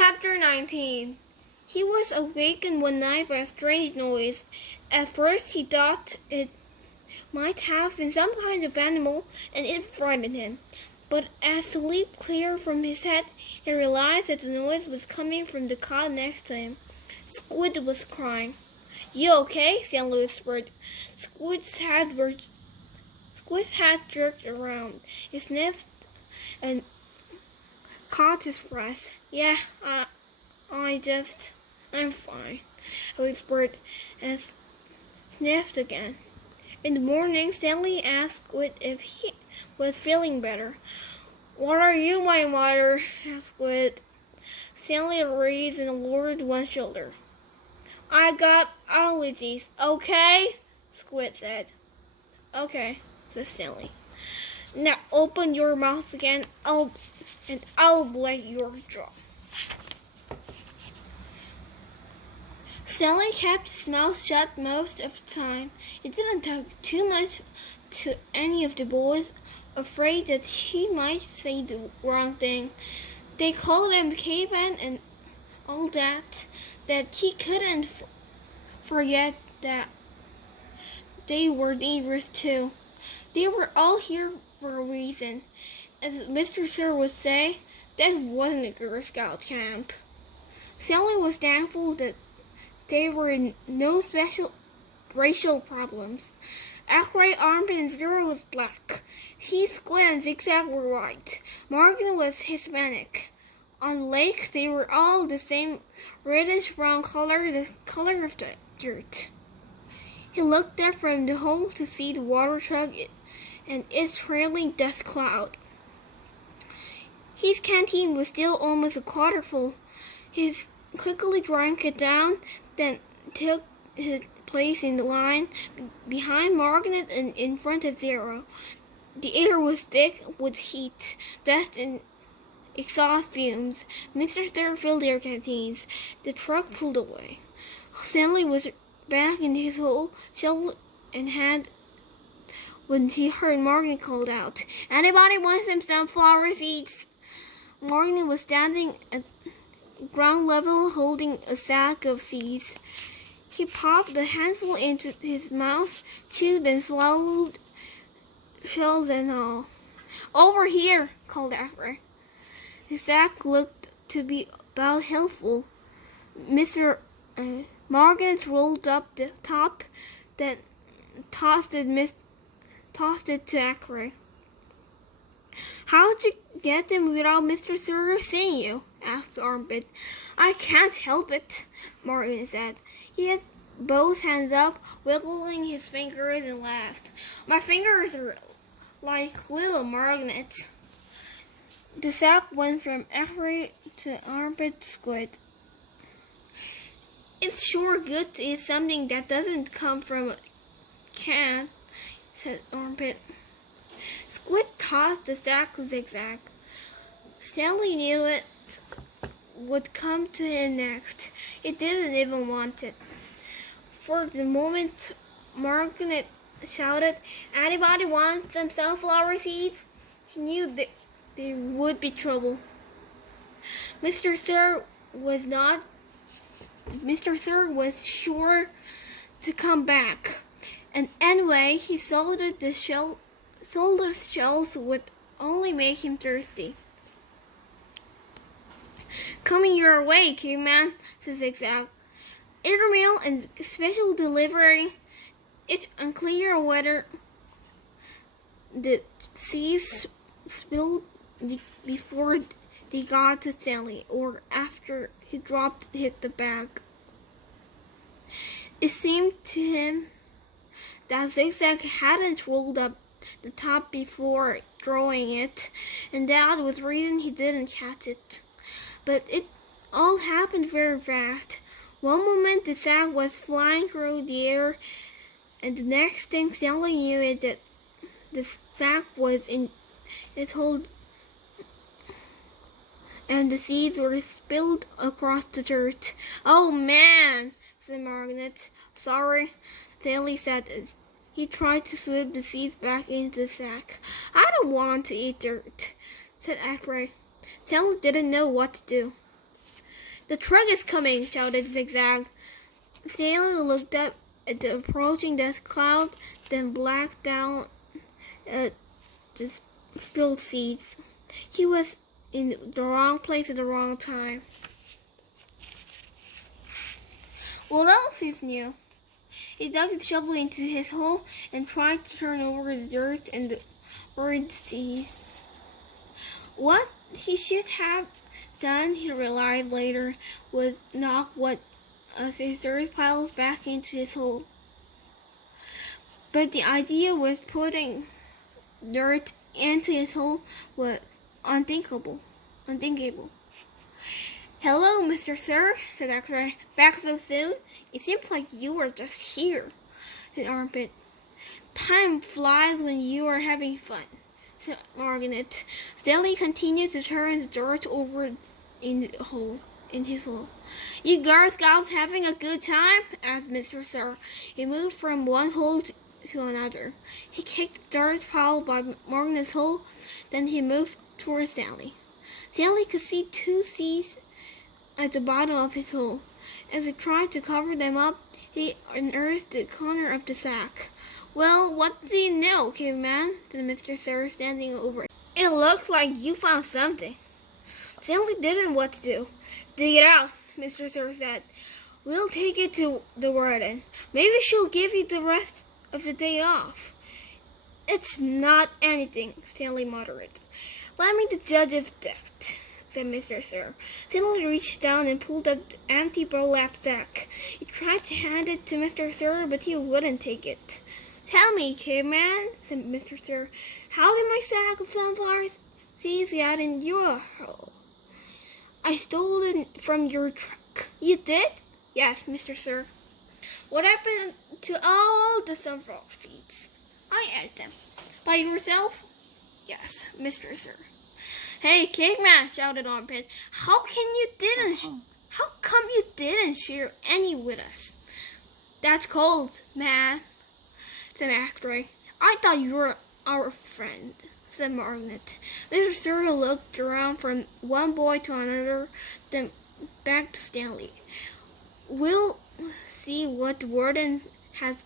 Chapter 19. He was awakened one night by a strange noise. At first he thought it might have been some kind of animal, and it frightened him. But as sleep cleared from his head, he realized that the noise was coming from the cot next to him. Squid was crying. "You okay?" Stanley whispered. Squid's head jerked around. He sniffed and caught his breath. "Yeah, I'm fine," I whispered and sniffed again. In the morning, Stanley asked Squid if he was feeling better. "What are you, my mother?" asked Squid. Stanley raised and lowered one shoulder. "I got allergies, okay?" Squid said. "Okay," said Stanley. "Now open your mouth again, and I'll break your jaw." Stanley kept his mouth shut most of the time. He didn't talk too much to any of the boys, afraid that he might say the wrong thing. They called him caveman and all that he couldn't forget that they were dangerous too. They were all here for a reason. As Mr. Sir would say, that wasn't a Girl Scout camp. Stanley was thankful that there were no special racial problems. Acray, Armpit, and Zero was black. He, Squid, and Zigzag were white. Morgan was Hispanic. On Lake, they were all the same reddish-brown color, the color of the dirt. He looked up from the hole to see the water truck and its trailing dust cloud. His canteen was still almost a quarter full. He quickly drank it down, then took his place in the line behind Margaret and in front of Zero. The air was thick with heat, dust, and exhaust fumes. Mr. Sir filled their canteens. The truck pulled away. Stanley was back in his hole, shovel in hand, when he heard Margaret called out, "Anybody want some sunflower seeds?" Margaret was standing at ground level holding a sack of seeds. He popped a handful into his mouth, chewed and swallowed, shells and all. "Over here," called Acray. The sack looked to be about helpful. Mr. Morgan rolled up the top, then tossed it to Acray. "How'd you get them without Mr. Sir seeing you?" asked Armpit. "I can't help it," Morgan said. He had both hands up, wiggling his fingers, and laughed. "My fingers are like little magnets." The sack went from Acray to Armpit Squid. "It's sure good to eat something that doesn't come from a can," said Armpit. Squid tossed the sack to Zigzag. Stanley knew it would come to him next. He didn't even want it. For the moment, Margaret shouted, "Anybody want some sunflower seeds?" He knew that there would be trouble. Mr. Sir was sure to come back, and anyway, he sold the shells would only make him thirsty. "Coming your way, caveman," said Zigzag. "Airmail and special delivery. It's unclear whether the seeds spilled before they got to Stanley or after he hit the bag." It seemed to him that Zigzag hadn't rolled up the top before throwing it, and that was the reason he didn't catch it. But it all happened very fast. One moment the sack was flying through the air, and the next thing Stanley knew it that the sack was in its hole, and the seeds were spilled across the dirt. "Oh man," said Margaret. "Sorry," Stanley said as he tried to slip the seeds back into the sack. "I don't want to eat dirt," said Acray. Stanley didn't know what to do. "The truck is coming!" shouted Zigzag. Stanley looked up at the approaching dust cloud, then blacked down at the spilled seeds. He was in the wrong place at the wrong time. What else is new? He dug his shovel into his hole and tried to turn over the dirt and the bird seeds. What he should have done, he realized later, was knock one of his dirt piles back into his hole. But the idea was putting dirt into his hole was unthinkable. "Hello, Mr. Sir," said X-Ray. "Back so soon? It seems like you were just here," said Armpit. "Time flies when you are having fun," said Margaret. Stanley continued to turn the dirt over in his hole. "You Girl Scouts having a good time?" asked Mr. Sir. He moved from one hole to another. He kicked the dirt pile by Margaret's hole, then he moved towards Stanley. Stanley could see two seeds at the bottom of his hole. As he tried to cover them up, he unearthed the corner of the sack. "Well, what do you know, caveman?" said Mr. Sir, standing over it. "It looks like you found something." Stanley didn't know what to do. "Dig it out," Mr. Sir said. "We'll take it to the warden. Maybe she'll give you the rest of the day off." "It's not anything," Stanley muttered. "Let me the judge of that," said Mr. Sir. Stanley reached down and pulled up the empty burlap sack. He tried to hand it to Mr. Sir, but he wouldn't take it. "Tell me, caveman," said Mr. Sir, "how did my sack of sunflower seeds get in your hole?" "I stole it from your truck." "You did?" "Yes, Mr. Sir." "What happened to all the sunflower seeds?" "I ate them." "By yourself?" "Yes, Mr. Sir." "Hey, caveman!" shouted Armpit. How come you didn't share any with us?" "That's cold, man," said X-Ray. "I thought you were our friend," said Margaret. Mr. Sir looked around from one boy to another, then back to Stanley. "We'll see what the warden has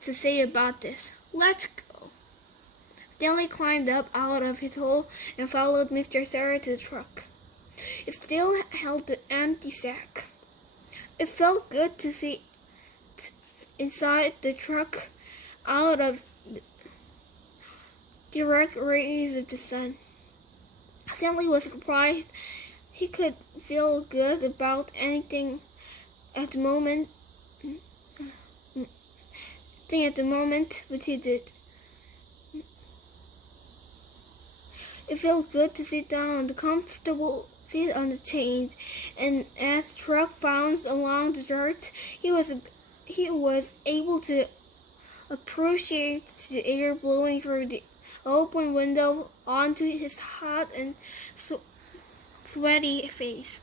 to say about this. Let's go." Stanley climbed up out of his hole and followed Mr. Sir to the truck. It still held the empty sack. It felt good to see inside the truck out of the direct rays of the sun. Stanley was surprised he could feel good about anything at the moment. But he did. It felt good to sit down on the comfortable seat on the chains, and as the truck bounced along the dirt, he was able to appreciate the air blowing through the open window onto his hot and sweaty face.